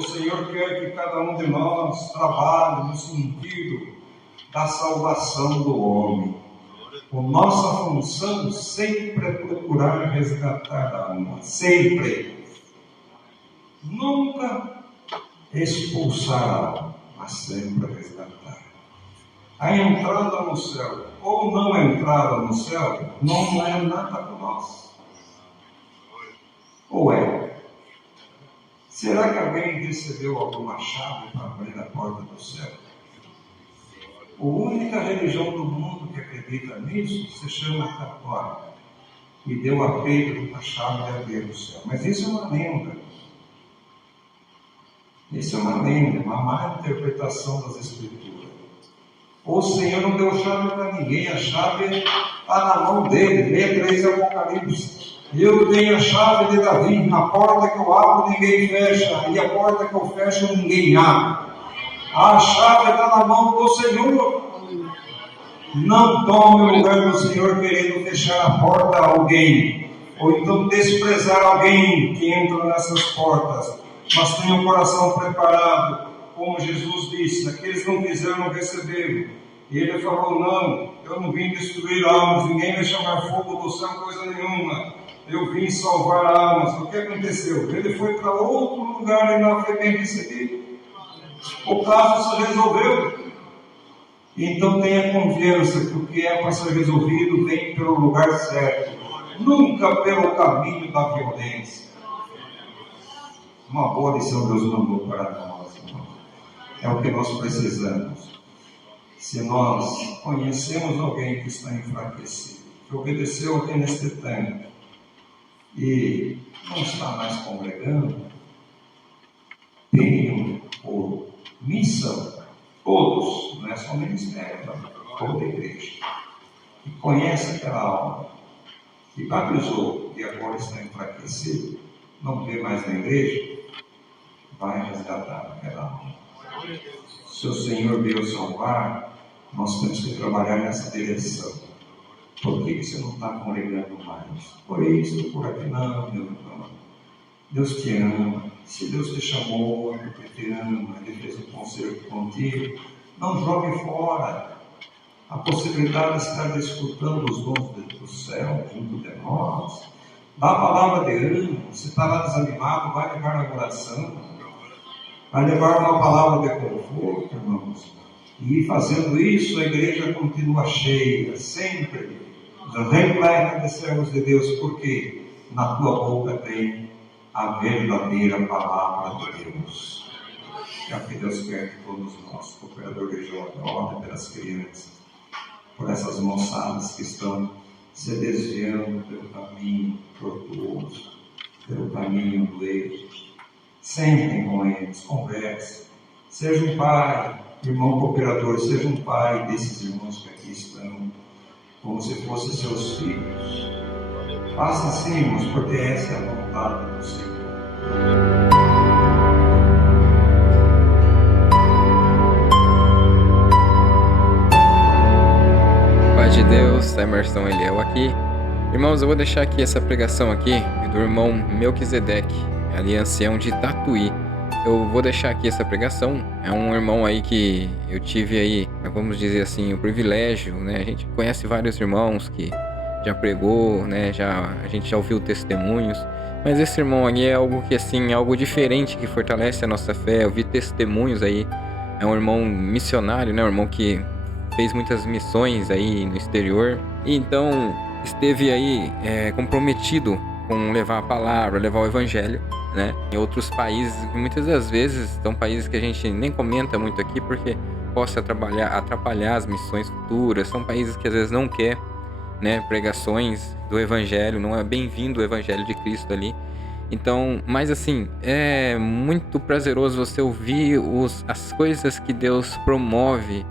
O Senhor quer que cada um de nós trabalhe no sentido da salvação do homem. A nossa função sempre é procurar resgatar a alma, sempre. Nunca expulsar a alma, mas sempre resgatar. A entrada no céu ou não entrada no céu não é nada para nós. Ou é? Será que alguém recebeu alguma chave para abrir a porta do céu? A única religião do mundo que acredita nisso se chama católica. E deu a Pedro a chave de abrir o céu. Mas isso é uma lenda. Isso é uma lenda, uma má interpretação das Escrituras. O Senhor não deu chave para ninguém, a chave está na mão dele. Leia 3 Apocalipse. Eu tenho a chave de Davi, a porta que eu abro ninguém fecha, e a porta que eu fecho ninguém abre. A chave está na mão do Senhor. Não tome o lugar do Senhor querendo fechar a porta a alguém, ou então desprezar alguém que entra nessas portas, mas tenha o coração preparado, como Jesus disse, aqueles que não quiseram receber. E ele falou, não, eu não vim destruir almas, ninguém vai chamar fogo do céu, coisa nenhuma. Eu vim salvar almas. O que aconteceu? Ele foi para outro lugar e não foi bem recebido. O caso se resolveu. Então tenha confiança que o que é para ser resolvido vem pelo lugar certo, nunca pelo caminho da violência. Uma boa lição Deus mandou para nós, irmãos. É o que nós precisamos. Se nós conhecemos alguém que está enfraquecido, que obedeceu até neste tempo e não está mais congregando, tenham por missão, todos, não é só ministério, toda a igreja, que conhece aquela alma, que batizou e agora está enfraquecido, não vê mais na igreja, vai resgatar aquela alma. Se o Senhor veio salvar, nós temos que trabalhar nessa direção. Por que você não está congregando mais? Por isso, por aqui não, meu irmão. Deus te ama. Se Deus te chamou, é porque te ama. Ele fez um concerto contigo. Não jogue fora a possibilidade de estar desfrutando os dons do céu junto de nós. Dá a palavra de ânimo. Se está lá desanimado, vai levar na oração. Vai levar uma palavra de conforto, irmãos. E fazendo isso, a igreja continua cheia, sempre repleta de servos de Deus, porque na tua boca tem a verdadeira palavra de Deus. É o que Deus quer que todos nós, cooperador de jovem, ore pelas crianças, por essas moçadas que estão se desviando pelo caminho tortuoso, pelo caminho do erro. Sentem com eles, conversem. Seja um pai, irmão cooperador, seja um pai desses irmãos que aqui estão, como se fossem seus filhos. Faça assim, irmãos, porque essa é a vontade do Senhor. Paz de Deus, Emerson Eliel aqui. Irmãos, eu vou deixar aqui essa pregação aqui do irmão Melquisedeque, ali ancião de Tatuí. Eu vou deixar aqui essa pregação. É um irmão aí que eu tive aí, vamos dizer assim, o privilégio, né? A gente conhece vários irmãos que já pregou, né? A gente já ouviu testemunhos. Mas esse irmão aí é algo que, assim, algo diferente, que fortalece a nossa fé. Eu vi testemunhos aí. É um irmão missionário, né? Um irmão que fez muitas missões aí no exterior. E então esteve aí comprometido com levar a palavra, levar o evangelho, né, em outros países, que muitas das vezes são países que a gente nem comenta muito aqui porque possa atrapalhar as missões futuras. São países que às vezes não quer, né, pregações do evangelho, não é bem-vindo o evangelho de Cristo ali. Então, mas assim, é muito prazeroso você ouvir as coisas que Deus promove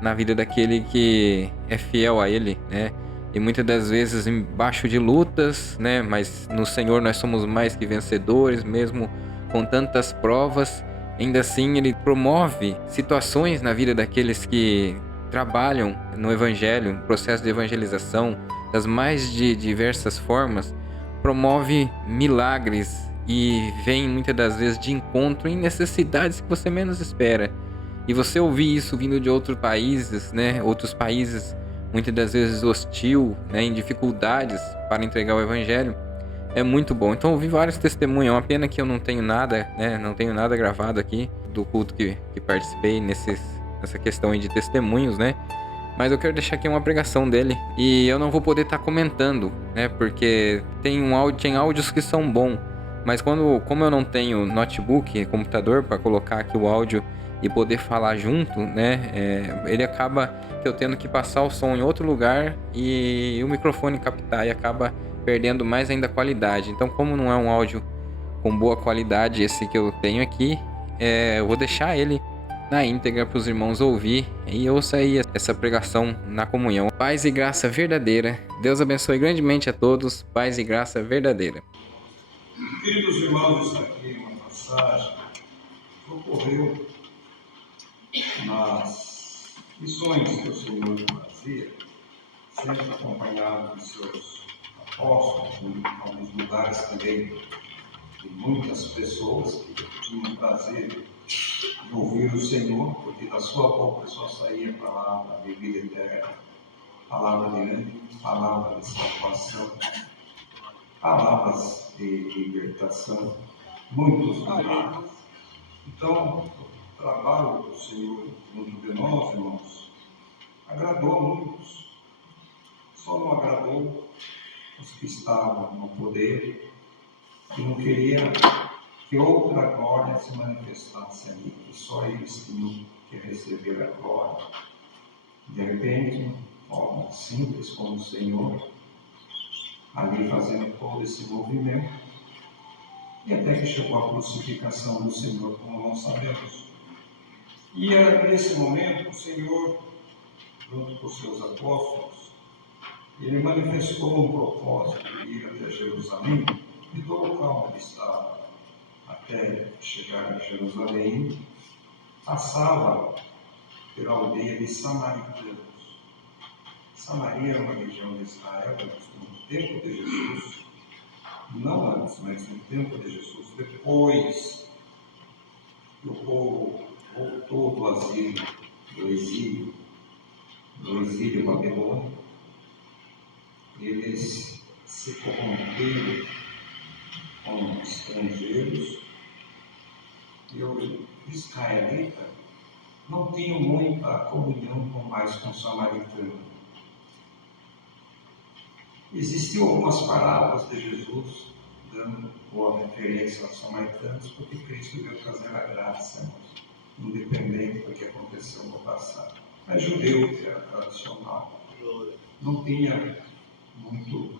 na vida daquele que é fiel a Ele, né? E muitas das vezes embaixo de lutas, né? Mas no Senhor nós somos mais que vencedores, mesmo com tantas provas. Ainda assim, Ele promove situações na vida daqueles que trabalham no Evangelho, no processo de evangelização, das mais diversas formas. Promove milagres e vem muitas das vezes de encontro em necessidades que você menos espera. E você ouvir isso vindo de outros países, né? Outros países muitas das vezes hostil, né? Em dificuldades para entregar o evangelho, é muito bom. Então eu ouvi vários testemunhos. É uma pena que eu não tenho nada, né? Não tenho nada gravado aqui do culto que participei nessa questão aí de testemunhos, né? Mas eu quero deixar aqui uma pregação dele. E eu não vou poder estar comentando, né? Porque tem áudios que são bons. Mas como eu não tenho notebook, computador para colocar aqui o áudio e poder falar junto, né? Ele acaba que eu tendo que passar o som em outro lugar e o microfone captar e acaba perdendo mais ainda a qualidade. Então, como não é um áudio com boa qualidade esse que eu tenho aqui, eu vou deixar ele na íntegra para os irmãos ouvir e ouça aí essa pregação na comunhão. Paz e graça verdadeira. Deus abençoe grandemente a todos. Paz e graça verdadeira. Queridos irmãos, está aqui uma passagem que ocorreu nas missões que o Senhor fazia, sempre acompanhado de seus apóstolos, em alguns lugares também de muitas pessoas que tinham prazer de ouvir o Senhor, porque da sua boca só saía palavra de vida eterna, palavra de ânimo, palavra de salvação, palavras de libertação, muitos milagres. Então, o trabalho do Senhor junto de nós, irmãos, agradou a muitos. Só não agradou os que estavam no poder, que não queriam que outra glória se manifestasse ali, que só eles tinham que receber a glória. De repente, homem simples como o Senhor, ali fazendo todo esse movimento, e até que chegou a crucificação do Senhor, como nós sabemos. E nesse momento, o Senhor, junto com os seus apóstolos, ele manifestou um propósito de ir até Jerusalém, e do local onde estava, até chegar a Jerusalém, passava pela aldeia de Samaritanos. Samaria era uma região de Israel, no tempo de Jesus, não antes, mas no tempo de Jesus, depois que o povo voltou do exílio babilônico, eles se corromperam com estrangeiros, e os israelitas não tinham muita comunhão mais com os samaritanos. Existiam algumas parábolas de Jesus dando boa referência aos samaritanos, porque Cristo veio trazer a graça, independente do que aconteceu no passado. Mas judeu, que era tradicional, não tinha muito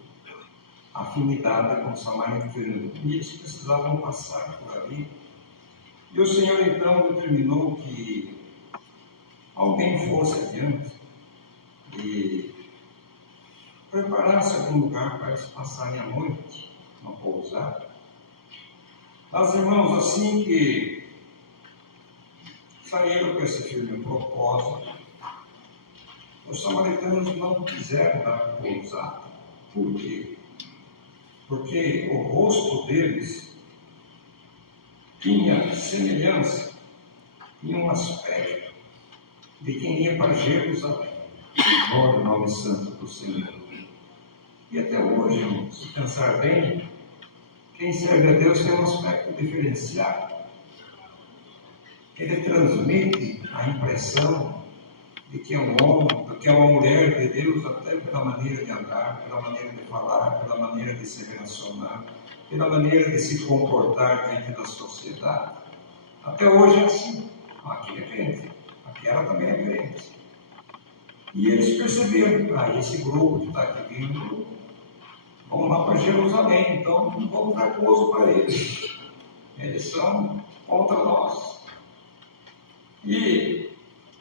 afinidade com os samaritanos, e eles precisavam passar por ali. E o Senhor então determinou que alguém fosse adiante e preparasse algum lugar para eles passarem a noite, uma pousada. Mas, irmãos, assim que saíram com esse firme propósito, os samaritanos não quiseram dar pousada. Por quê? Porque o rosto deles tinha semelhança, tinha um aspecto de quem ia para Jerusalém. Glória ao nome santo do Senhor. E até hoje, se pensar bem, quem serve a Deus tem um aspecto diferenciado. Ele transmite a impressão de que é um homem, de que é uma mulher de Deus, até pela maneira de andar, pela maneira de falar, pela maneira de se relacionar, pela maneira de se comportar diante da sociedade. Até hoje é assim. Aqui é crente, aquela também é crente. E eles perceberam, esse grupo que está aqui vindo, vamos lá para Jerusalém, então não vamos dar gozo para eles. Eles são contra nós. E,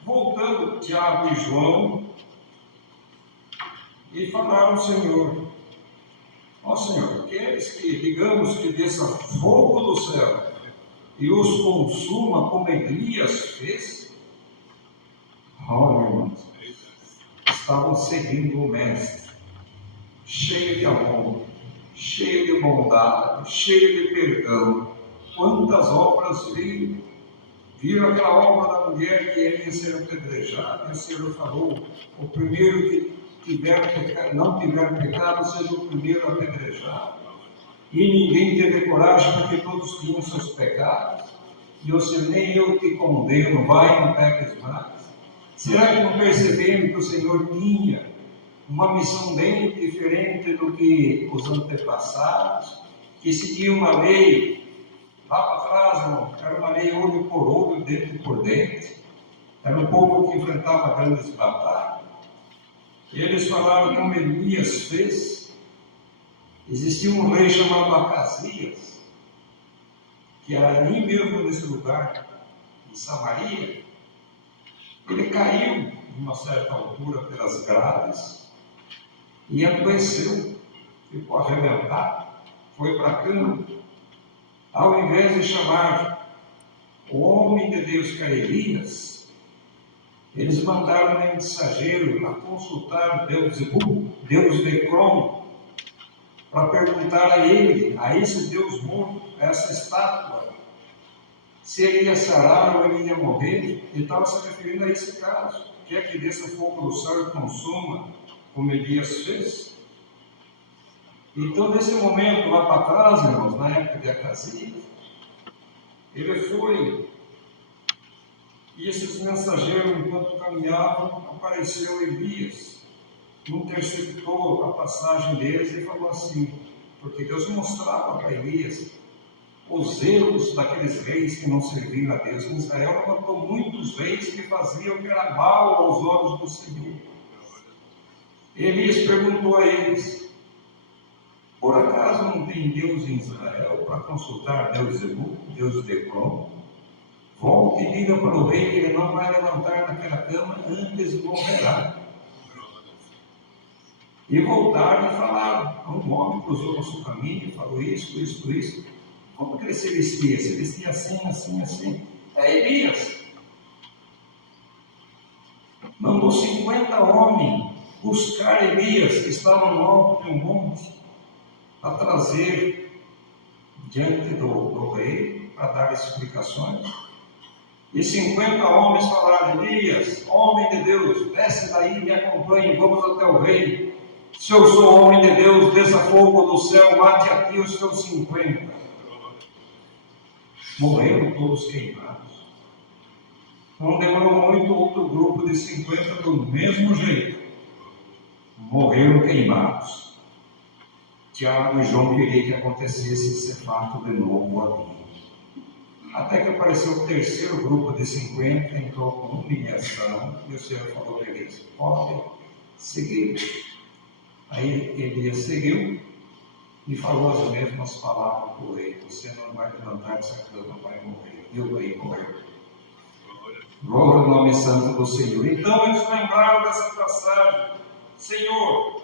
voltando Tiago e João, e falaram ao Senhor: ó Senhor, queres que, digamos, que desça fogo do céu e os consuma como Elias fez? Olha, irmãos, estavam seguindo o Mestre, cheio de amor, cheio de bondade, cheio de perdão. Quantas obras viram? Viram aquela obra da mulher que ia ser apedrejada, e o Senhor falou: o primeiro que não tiver pecado, seja o primeiro apedrejado. E ninguém teve coragem, porque todos tinham seus pecados. E o Senhor: nem eu te condeno, vai, não peques mais. Será que não percebemos que o Senhor tinha uma missão bem diferente do que os antepassados? Que se tinha uma lei lá para trás, irmão, era uma lei olho por olho, dente por dente. Era um povo que enfrentava grandes batalhas. E eles falaram como Elias fez. Existia um rei chamado Acasias, que era ali mesmo nesse lugar, em Samaria. Ele caiu de uma certa altura pelas grades e adoeceu, ficou arrebentado, foi para a cama. Ao invés de chamar o homem de Deus, que era Elias, eles mandaram um mensageiro a consultar Deus de Ecrom, para perguntar a ele, a esse Deus morto, a essa estátua, se ele ia sarar ou ele ia morrer. Ele estava se referindo a esse caso. Quer que desça fogo do céu e consuma, como Elias fez? Então, nesse momento, lá para trás, irmãos, na época de Acasias, ele foi, e esses mensageiros, enquanto caminhavam, apareceu Elias, interceptou a passagem deles e falou assim, porque Deus mostrava para Elias os erros daqueles reis que não serviam a Deus. Em Israel levantou muitos reis que faziam o que era mal aos olhos do Senhor. Elias perguntou a eles: por acaso não tem Deus em Israel para consultar Deus de Ecrom? Volte e diga para o rei que ele não vai levantar naquela cama, antes morrerá. E voltaram e falaram: um homem cruzou nosso caminho, falou isso. Como que ele se vestia? Se vestia assim. É Elias. Mandou 50 homens buscar Elias, que estava no alto de um monte, a trazer diante do rei, para dar explicações. E 50 homens falaram: Elias, homem de Deus, desce daí e me acompanhe, vamos até o rei. Se eu sou homem de Deus, desça fogo do céu, mate aqui os seus 50. Morreram todos queimados. Não demorou muito, outro grupo de 50 do mesmo jeito morreram queimados. Tiago e João queriam que acontecesse esse fato de novo ali. Até que apareceu o terceiro grupo de 50, entrou com humilhação, e o Senhor falou para eles: pode seguir. Aí Elias seguiu e falou as mesmas palavras para o rei: você não vai levantar dessa cama, vai morrer. E o rei morreu. Glória ao nome santo do Senhor. Então eles lembraram dessa passagem: Senhor,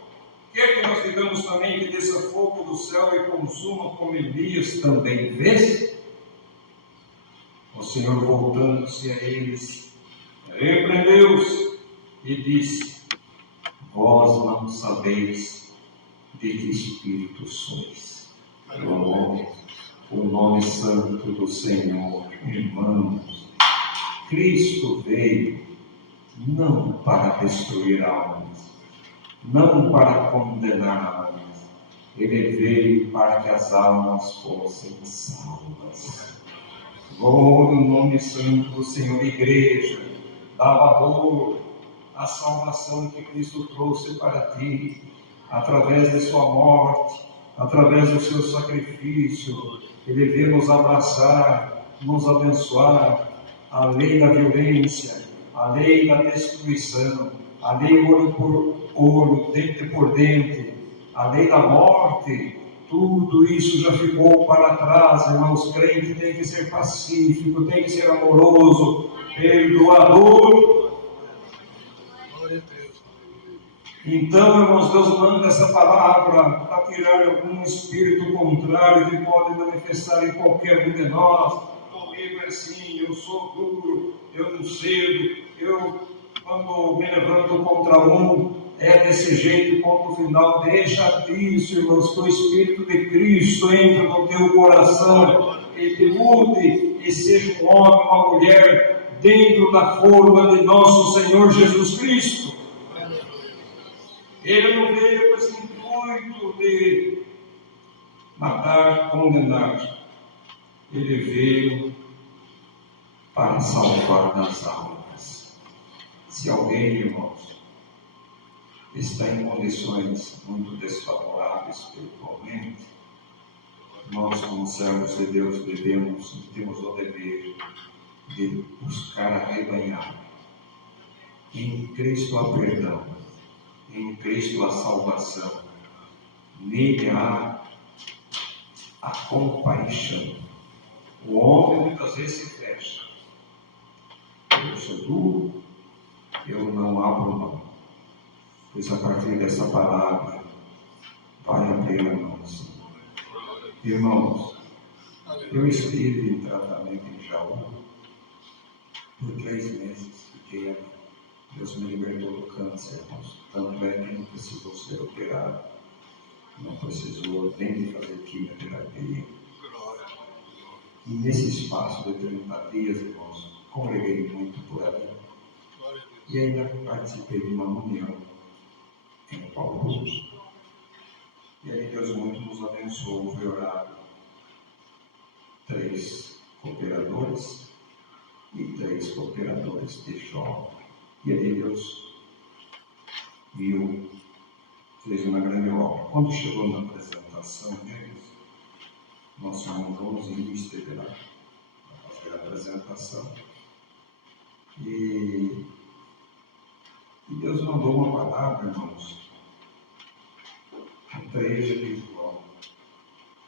quer que nós digamos também que desça fogo do céu e consuma, como Elias também fez? O Senhor, voltando-se a eles, repreendeu-os e disse: vós não sabeis de que espírito sois. O nome santo do Senhor. Irmãos, Cristo veio não para destruir almas, não para condenar almas. Ele veio para que as almas fossem salvas. Glória ao nome santo do Senhor. Igreja, dá valor à salvação que Cristo trouxe para ti, através de sua morte, através do seu sacrifício. Ele veio nos abraçar, nos abençoar. A lei da violência, a lei da destruição, a lei olho por olho, dente por dente, a lei da morte, tudo isso já ficou para trás, irmãos. Crente tem que ser pacífico, tem que ser amoroso, perdoador. Então, irmãos, Deus manda essa palavra para tirar algum espírito contrário que pode manifestar em qualquer um de nós. Comigo é assim, eu sou duro, eu não cedo, eu quando me levanto contra um, é desse jeito, ponto final. Deixa disso, irmãos, que o Espírito de Cristo entre no teu coração e te mude e seja um homem, uma mulher dentro da forma de nosso Senhor Jesus Cristo. Ele não veio com esse intuito de matar, condenar. Ele veio para salvar as almas. Se alguém, irmãos, está em condições muito desfavoráveis espiritualmente, nós, como servos de Deus, temos o dever de buscar arrebanhar em Cristo a perdão, em Cristo a salvação, nele há a compaixão. O homem muitas vezes se fecha. Eu sou duro, eu não abro mão. Pois a partir dessa palavra vai abrir a mão, Senhor. Irmãos, eu estive em tratamento em Jaú por 3 meses. Fiquei ali. Deus me libertou do câncer, irmãos. Tanto é que não precisou ser operado. Não precisou nem de fazer quimioterapia. E nesse espaço de 30 dias, irmãos, congreguei muito por ali. E ainda participei de uma reunião em Paulo. E aí Deus muito nos abençoou. Foi orado 3 cooperadores e 3 cooperadores de Jó. E aí Deus viu, fez uma grande obra. Quando chegou na apresentação deles, nosso irmão Joãozinho esteve lá para fazer a apresentação. E Deus mandou uma palavra, irmãos, a igreja de João,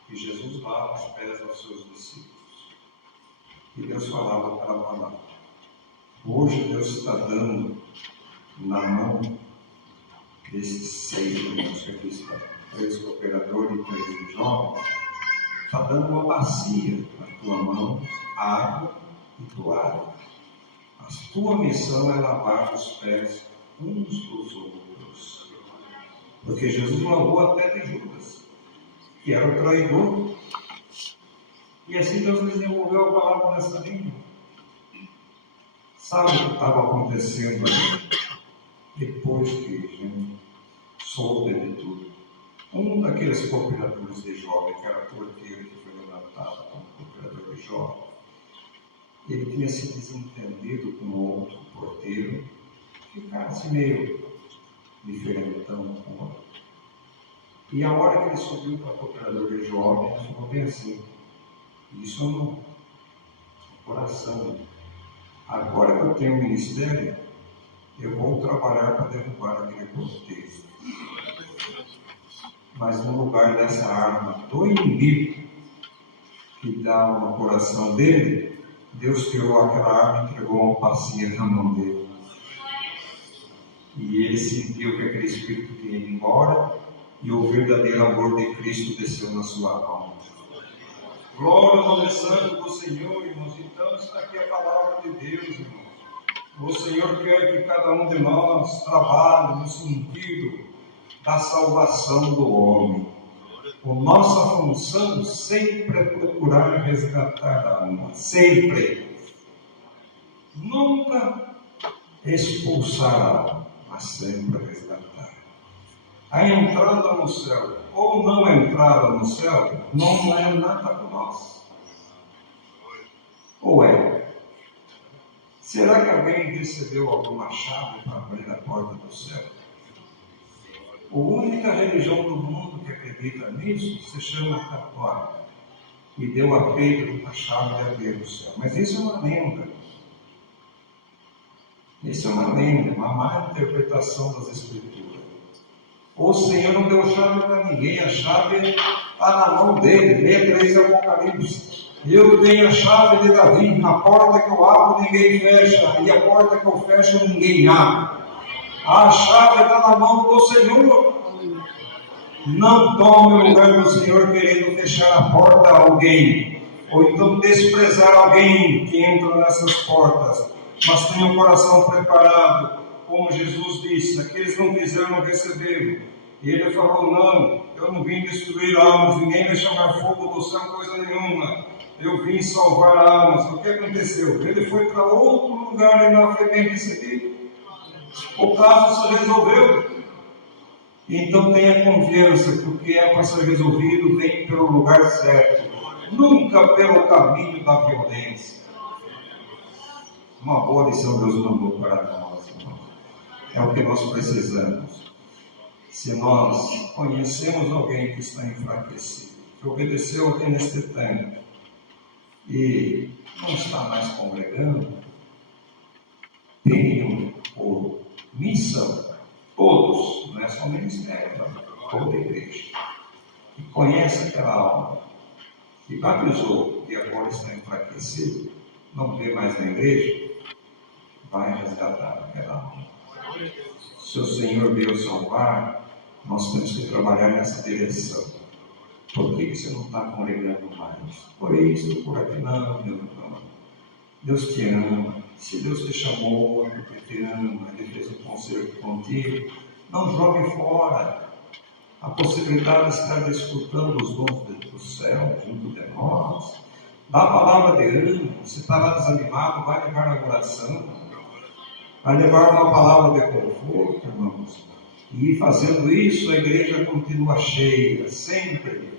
que Jesus lava os pés aos seus discípulos. E Deus falava para a palavra. Hoje Deus está dando na mão desses 6 irmãos que aqui estão, 3 cooperadores e 3 jovens, está dando uma bacia na tua mão, água e toalha. A tua missão é lavar os pés uns dos outros. Porque Jesus lavou até de Judas, que era o traidor. E assim Deus desenvolveu a palavra nessa linha. Sabe o que estava acontecendo ali? Depois que a gente soube de tudo. Um daqueles cooperadores de jovem, que era porteiro, que foi levantado como cooperador de jovem, ele tinha se desentendido com outro porteiro, ficasse meio diferentão com o outro. E a hora que ele subiu para o cooperador de jovem, ele falou bem assim: isso no coração. Agora que eu tenho um ministério, eu vou trabalhar para derrubar aquele porteiro. Mas no lugar dessa arma do inimigo que dá no coração dele, Deus tirou aquela arma e entregou uma bacia na mão dele. E ele sentiu que aquele espírito tinha ido embora e o verdadeiro amor de Cristo desceu na sua mão. Glória ao nome santo do Senhor, irmãos. Então está aqui a palavra de Deus, irmãos. O Senhor quer que cada um de nós trabalhe no sentido da salvação do homem. A nossa função sempre é procurar resgatar a alma. Sempre. Nunca expulsar a alma, mas sempre resgatar. A entrada no céu ou não entrada no céu não é nada para nós. Ou é? Será que alguém recebeu alguma chave para abrir a porta do céu? A única religião do mundo que acredita nisso se chama católica. E deu a Pedro a chave de abrir o céu. Mas isso é uma lenda. Isso é uma lenda, uma má interpretação das Escrituras. O Senhor não deu chave para ninguém, a chave está na mão dele. Leia 3 Apocalipse. Eu tenho a chave de Davi, a porta que eu abro ninguém fecha, e a porta que eu fecho ninguém abre. A chave está na mão do Senhor. Não tome o lugar do Senhor querendo fechar a porta a alguém, ou então desprezar alguém que entra nessas portas, mas tenha o coração preparado como Jesus disse, aqueles não quiseram recebê-lo. E ele falou, não, eu não vim destruir almas, ninguém vai chamar fogo do céu, coisa nenhuma. Eu vim salvar almas. O que aconteceu? Ele foi para outro lugar e não foi bem recebido. O caso se resolveu. Então tenha confiança, porque é para ser resolvido, vem pelo lugar certo, nunca pelo caminho da violência. Uma boa lição Deus mandou para nós, irmão. É o que nós precisamos. Se nós conhecemos alguém que está enfraquecido, que obedeceu aqui neste tempo e não está mais congregando, tenham por missão, todos, não é só o ministério, toda a igreja, que conhece aquela alma, que batizou e agora está enfraquecido, não vê mais na igreja, vai resgatar aquela alma. Se o Senhor Deus salvar, nós temos que trabalhar nessa direção. Por que você não está congregando mais? Por isso, por aqui não, meu irmão. Deus te ama. Se Deus te chamou, é porque te ama. Ele fez um concerto contigo. Não jogue fora a possibilidade de estar desfrutando os dons do céu junto de nós. Dá a palavra de ânimo. Se está lá desanimado, vai levar na oração. Vai levar uma palavra de conforto, irmãos. E fazendo isso, a igreja continua cheia, sempre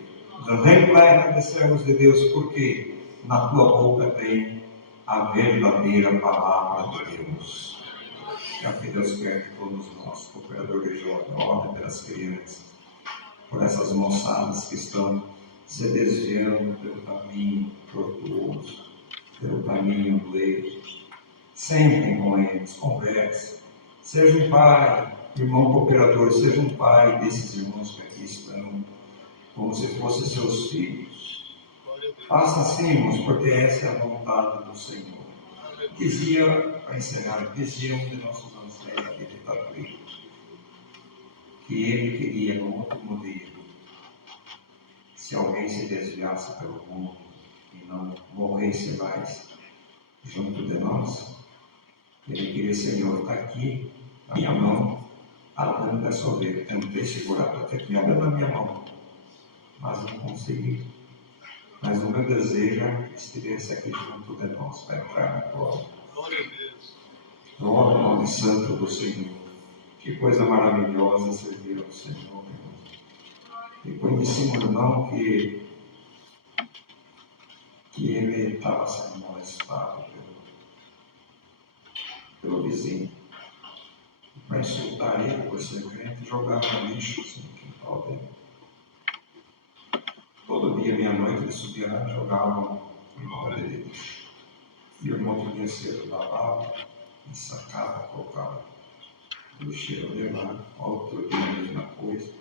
repleta de servos de Deus, porque na tua boca tem a verdadeira palavra de Deus. É o que Deus quer que todos nós, cooperadores jovens, ordem pelas crianças, por essas moçadas que estão se desviando pelo caminho tortuoso, pelo caminho do erro. Sentem com eles, conversem. Seja um pai, irmão cooperador, seja um pai desses irmãos que aqui estão, como se fossem seus filhos. Faça assim, irmãos, porque essa é a vontade do Senhor. Dizia, para encerrar, dizia um de nossos ancestrais aqui de Tatuí, que ele queria, no último dia, se alguém se desviasse pelo mundo e não morresse mais junto de nós, ele queria, Senhor, está aqui, na minha mão, arrancando essa ovelha. Tentei segurar, até que olha na minha mão, mas não consegui. Mas o meu desejo é que estivesse aqui junto de nós, para entrar na glória. Glória a Deus. Glória ao nome santo do Senhor. Que coisa maravilhosa servir ao Senhor, irmão. E conheci um irmão que ele estava sendo molestado pelo vizinho. Para insultar ele, por ser crente, jogava lixo assim, no quintal dele. Todo dia, meia-noite, ele subia lá e jogava uma roda de lixo. E o irmão que vinha cedo lavava, e sacava, colocava o lixeiro levar. Outro dia, a mesma coisa.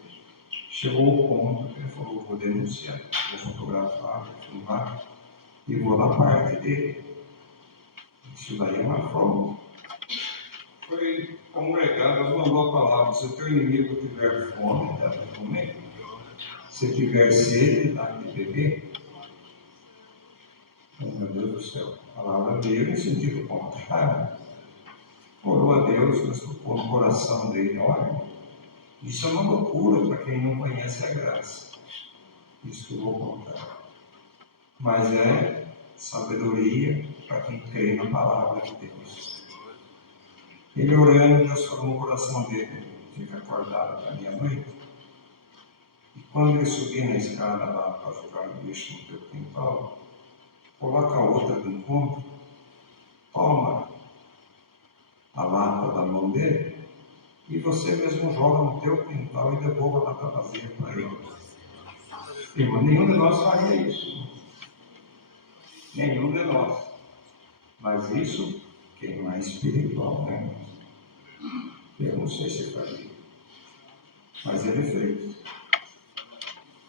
Chegou o ponto que ele falou: vou denunciar, vou fotografar, vou filmar e vou dar parte dele. Isso daí é uma afronta. Foi congregado, Deus mandou a palavra: se o teu inimigo tiver fome, dá para comer. Se tiver sede, dá de beber. Oh, meu Deus do céu, a palavra dele em sentido contrário. Orou a Deus, mas tocou no coração dele: olha, isso é uma loucura para quem não conhece a graça. Isso que eu vou contar. Mas é sabedoria para quem crê na palavra de Deus. Ele orando, Deus falou no coração dele: fica acordado para a minha noite. E quando ele subir na escada lá para jogar o lixo no teu quintal, coloca a outra do encontro, toma a lata da mão dele e você mesmo joga no teu quintal e devolva a lata vazia para ele. Irmão, nenhum de nós faria isso. Nenhum de nós. Mas isso, quem não é espiritual, né? Eu não sei se faria. Mas ele fez.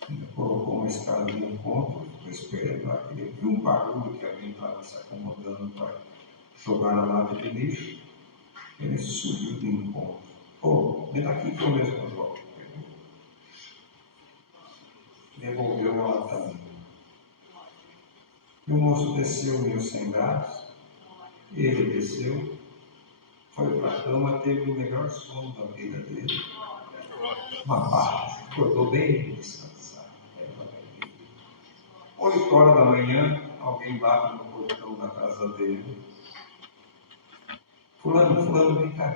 Ele colocou uma escada de encontro, ficou esperando lá, ele viu um barulho que alguém estava se acomodando para jogar na lata de lixo. Ele subiu de encontro. Pô, me dá aqui que eu mesmo jogo. Devolveu a lata. E o moço desceu meio sem braço. Ele desceu, foi para a cama, teve o melhor sono da vida dele. Uma paz, acordou bem descansado. 8 horas da manhã, alguém bate no portão da casa dele. Fulano, vem cá.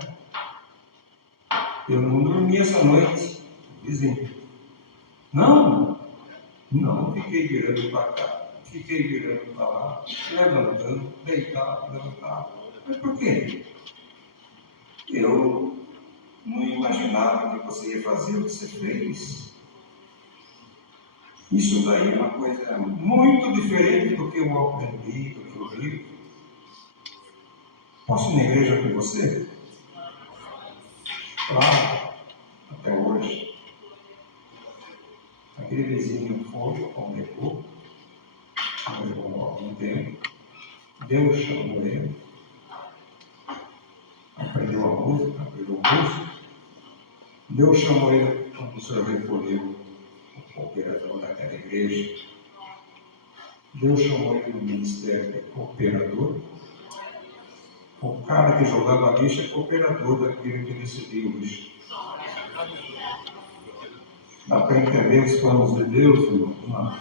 Eu não dormi essa noite. Vizinho. Não, fiquei virando para cá, fiquei virando para lá, levantando, deitado, levantado. Mas por quê? Eu não imaginava que você ia fazer o que você fez. Isso daí é uma coisa muito diferente do que eu aprendi, do que eu vi. Posso ir na igreja com você? Claro, até hoje. Aquele vizinho foi, congregou, algum tempo, Deus chamou ele, aprendeu a música, Deus chamou ele quando o senhor recolheu o cooperador daquela igreja. Deus chamou ele no ministério de cooperador. O cara que jogava lixo é cooperador daquele que recebia o lixo. Dá para entender os planos de Deus, irmão? Não.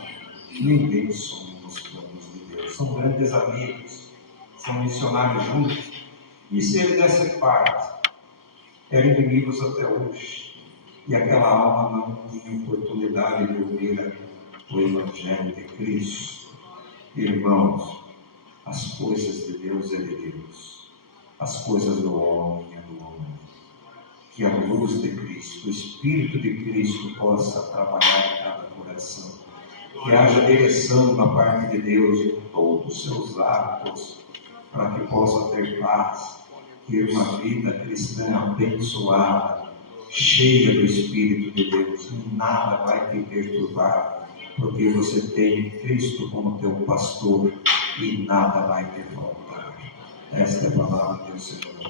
Ninguém some os planos de Deus. São grandes amigos, são missionários juntos. E se ele desse parte, eram inimigos até hoje. E aquela alma não tinha oportunidade de ouvir o Evangelho de Cristo. Irmãos, as coisas de Deus é de Deus. As coisas do homem é do homem. Que a luz de Cristo, o Espírito de Cristo possa trabalhar em cada coração. Que haja direção da parte de Deus em todos os seus atos, para que possa ter paz, ter uma vida cristã abençoada, cheia do Espírito de Deus. Nada vai te perturbar, porque você tem Cristo como teu pastor e nada vai te faltar. Esta é a palavra de Deus, Senhor.